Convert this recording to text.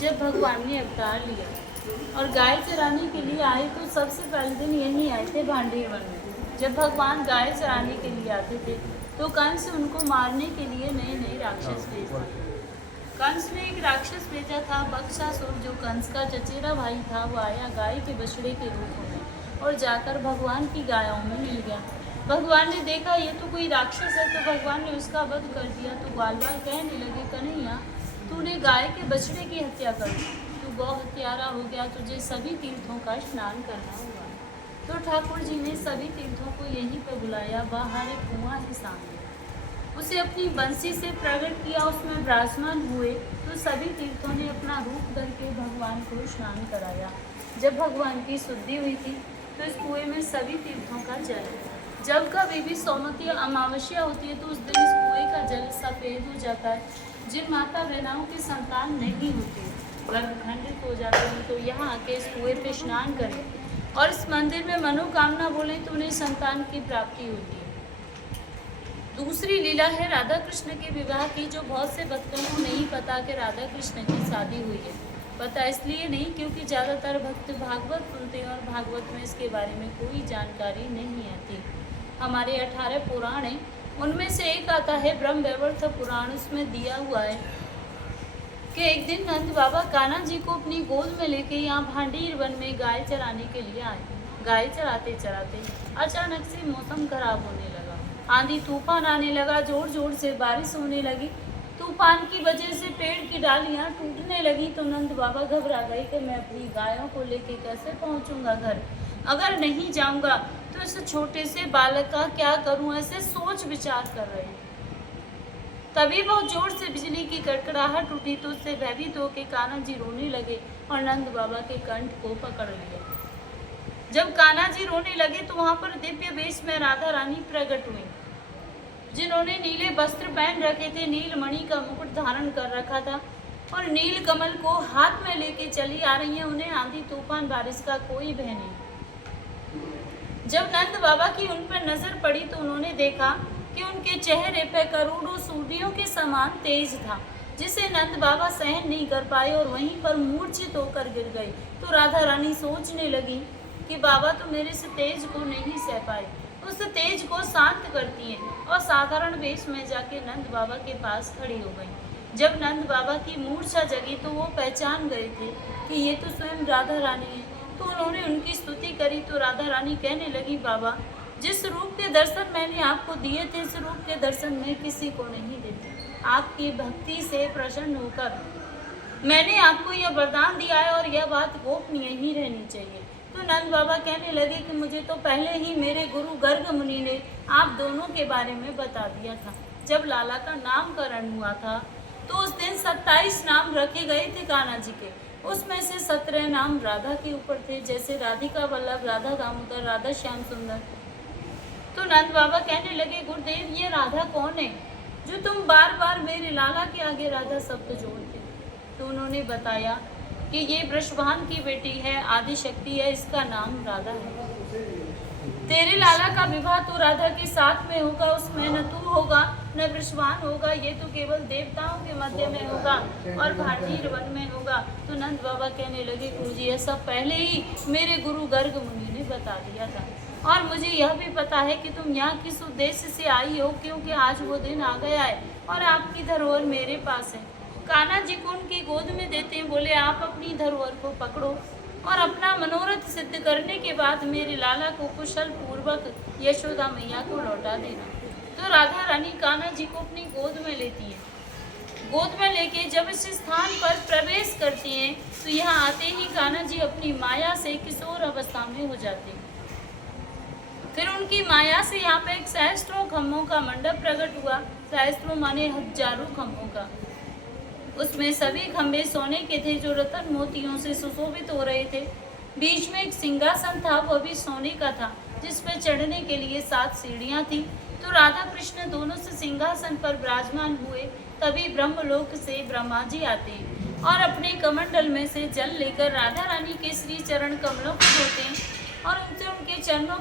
जब भगवान ने अवतार लिया और गाय चराने के लिए आए तो सबसे पहले दिन यहीं आए थे भांडेर वन में। जब भगवान गाय चराने के लिए आते थे तो कंस उनको मारने के लिए नए नए राक्षस भेजता था। कंस ने एक राक्षस भेजा था बकासुर, जो कंस का चचेरा भाई था। वो आया गाय के बछड़े के रूप में और जाकर भगवान की गायों में मिल गया। भगवान ने देखा ये तो कोई राक्षस है, तो भगवान ने उसका वध कर दिया। तो ग्वाल बाल कहने लगे, कन्हैया तूने गाय के बछड़े की हत्या कर दी, तू गौ हत्यारा हो गया, तुझे सभी तीर्थों का स्नान करना होगा। तो ठाकुर जी ने सभी तीर्थों को यहीं पर बुलाया। बाहर एक कुआं है सामने, उसे अपनी बंसी से प्रकट किया, उसमें विराजमान हुए। तो सभी तीर्थों ने अपना रूप धर के भगवान को स्नान कराया। जब भगवान की शुद्धि हुई थी तो इस कुएं में सभी तीर्थों का जल, जब कभी भी सौमती अमावस्या होती है तो उस दिन इस कुएं का जल सफेद हो जाता है। जिन माता बहनाओं की संतान नहीं होती, गर्भ खंडित हो जाते हैं, तो यहाँ आके इस कुएं पे स्नान करें और इस मंदिर में मनोकामना बोलें तो उन्हें संतान की प्राप्ति होती है। दूसरी लीला है राधा कृष्ण के विवाह की, जो बहुत से भक्तों को नहीं पता कि राधा कृष्ण की शादी हुई है। पता इसलिए नहीं क्योंकि ज़्यादातर भक्त भागवत सुनते हैं और भागवत में इसके बारे में कोई जानकारी नहीं आती। हमारे 18 पुराण हैं, उनमें से एक आता है ब्रह्म वैवर्त पुराण। उसमें दिया हुआ है कि एक दिन नंद बाबा कान्हा जी को अपनी गोद में लेके यहाँ भांडेर वन में गाय चराने के लिए आए। गाय चराते चराते अचानक से मौसम खराब होने लगा, आंधी तूफान आने लगा, जोर जोर से बारिश होने लगी। तूफान की वजह से पेड़ की डालियाँ टूटने लगी। तो नंद बाबा घबरा गए कि मैं अपनी गायों को लेके कैसे पहुंचूंगा घर, अगर नहीं जाऊंगा तो इस छोटे से बालक का क्या करूं, ऐसे सोच विचार कर रहे हैं। तभी बहुत जोर से बिजली की कड़कड़ाहट उठी तो उससे भयभीत होकर कान्हा जी रोने लगे और नंद बाबा के कंठ को पकड़ लिया। जब कान्हा जी रोने लगे तो वहां पर दिव्य वेश में राधा रानी प्रकट हुई, जिन्होंने नीले वस्त्र पहन रखे थे, नील मणि का मुकुट धारण कर रखा था और नील कमल को हाथ में लेके चली आ रही हैं। उन्हें आंधी तूफान बारिश का कोई भय नहीं। जब नंद बाबा की उन पर नजर पड़ी तो उन्होंने देखा कि उनके चेहरे पर करोड़ों सूर्यों के समान तेज था, जिसे नंद बाबा सहन नहीं कर पाए और वहीं पर मूर्छित होकर गिर गए। तो राधा रानी सोचने लगी कि बाबा तो मेरे से तेज को नहीं सह पाए, उस तेज को शांत करती हैं और साधारण वेश में जाके नंद बाबा के पास खड़ी हो गई। जब नंद बाबा की मूर्छा जगी तो वो पहचान गए थे कि ये तो स्वयं राधा रानी है। तो उन्होंने उनकी स्तुति करी। तो राधा रानी कहने लगी, बाबा जिस रूप के दर्शन मैंने आपको दिए थे, इस रूप के दर्शन मैं किसी को नहीं देती। आपकी भक्ति से प्रसन्न होकर मैंने आपको यह वरदान दिया है और यह बात गोपनीय ही रहनी चाहिए। तो नंद बाबा कहने लगे कि मुझे तो पहले ही मेरे गुरु गर्ग मुनि ने आप दोनों के बारे में बता दिया था। जब लाला का नामकरण हुआ था तो उस दिन 27 नाम रखे गए थे कान्हा जी के, उसमें से 17 नाम राधा के ऊपर थे, जैसे राधिका वल्लभ, राधा दामोदर, राधा श्याम सुंदर। तो नंद बाबा कहने लगे, गुरुदेव ये राधा कौन है जो तुम बार बार मेरे लाला के आगे राधा शब्द जोड़ते? तो उन्होंने बताया कि ये वृषभान की बेटी है, आदि शक्ति है, इसका नाम राधा है। तेरे लाला का विवाह तो राधा के साथ में होगा, उसमें न तू होगा न वृषभान होगा, ये तो केवल देवताओं के मध्य में होगा और भांडेर वन में होगा। तो नंद बाबा कहने लगे, गुरुजी यह सब पहले ही मेरे गुरु गर्ग मुनि ने बता दिया था और मुझे यह भी पता है कि तुम यहाँ किस उद्देश्य से आई हो, क्योंकि आज वो दिन आ गया है और आपकी धरोहर मेरे पास है। कान्हा जी को उनकी गोद में देते हैं, बोले आप अपनी धरोहर को पकड़ो और अपना मनोरथ सिद्ध करने के बाद मेरे लाला को कुशल पूर्वक यशोदा मैया को लौटा देना। तो राधा रानी कान्हा जी को अपनी गोद में लेती है। गोद में लेके जब इस स्थान पर प्रवेश करती हैं तो यहाँ आते ही कान्हा जी अपनी माया से किशोर अवस्था में हो जाते हैं। फिर उनकी माया से यहाँ पे एक सहस्त्रों खम्भों का मंडप प्रकट हुआ। सहस्त्रों माने हजारों खम्भों का। उसमें सभी खंभे सोने के थे जो रतन मोतियों से सुशोभित हो रहे थे। बीच में एक सिंहासन था, वह भी सोने का था, जिस पर चढ़ने के लिए 7 सीढ़ियां थी। तो राधा कृष्ण दोनों से सिंहासन पर विराजमान हुए। तभी ब्रह्मलोक से ब्रह्मा जी आते और अपने कमंडल में से जल लेकर राधा रानी के श्री चरण कमलों को धोते और उनसे उनके चरणों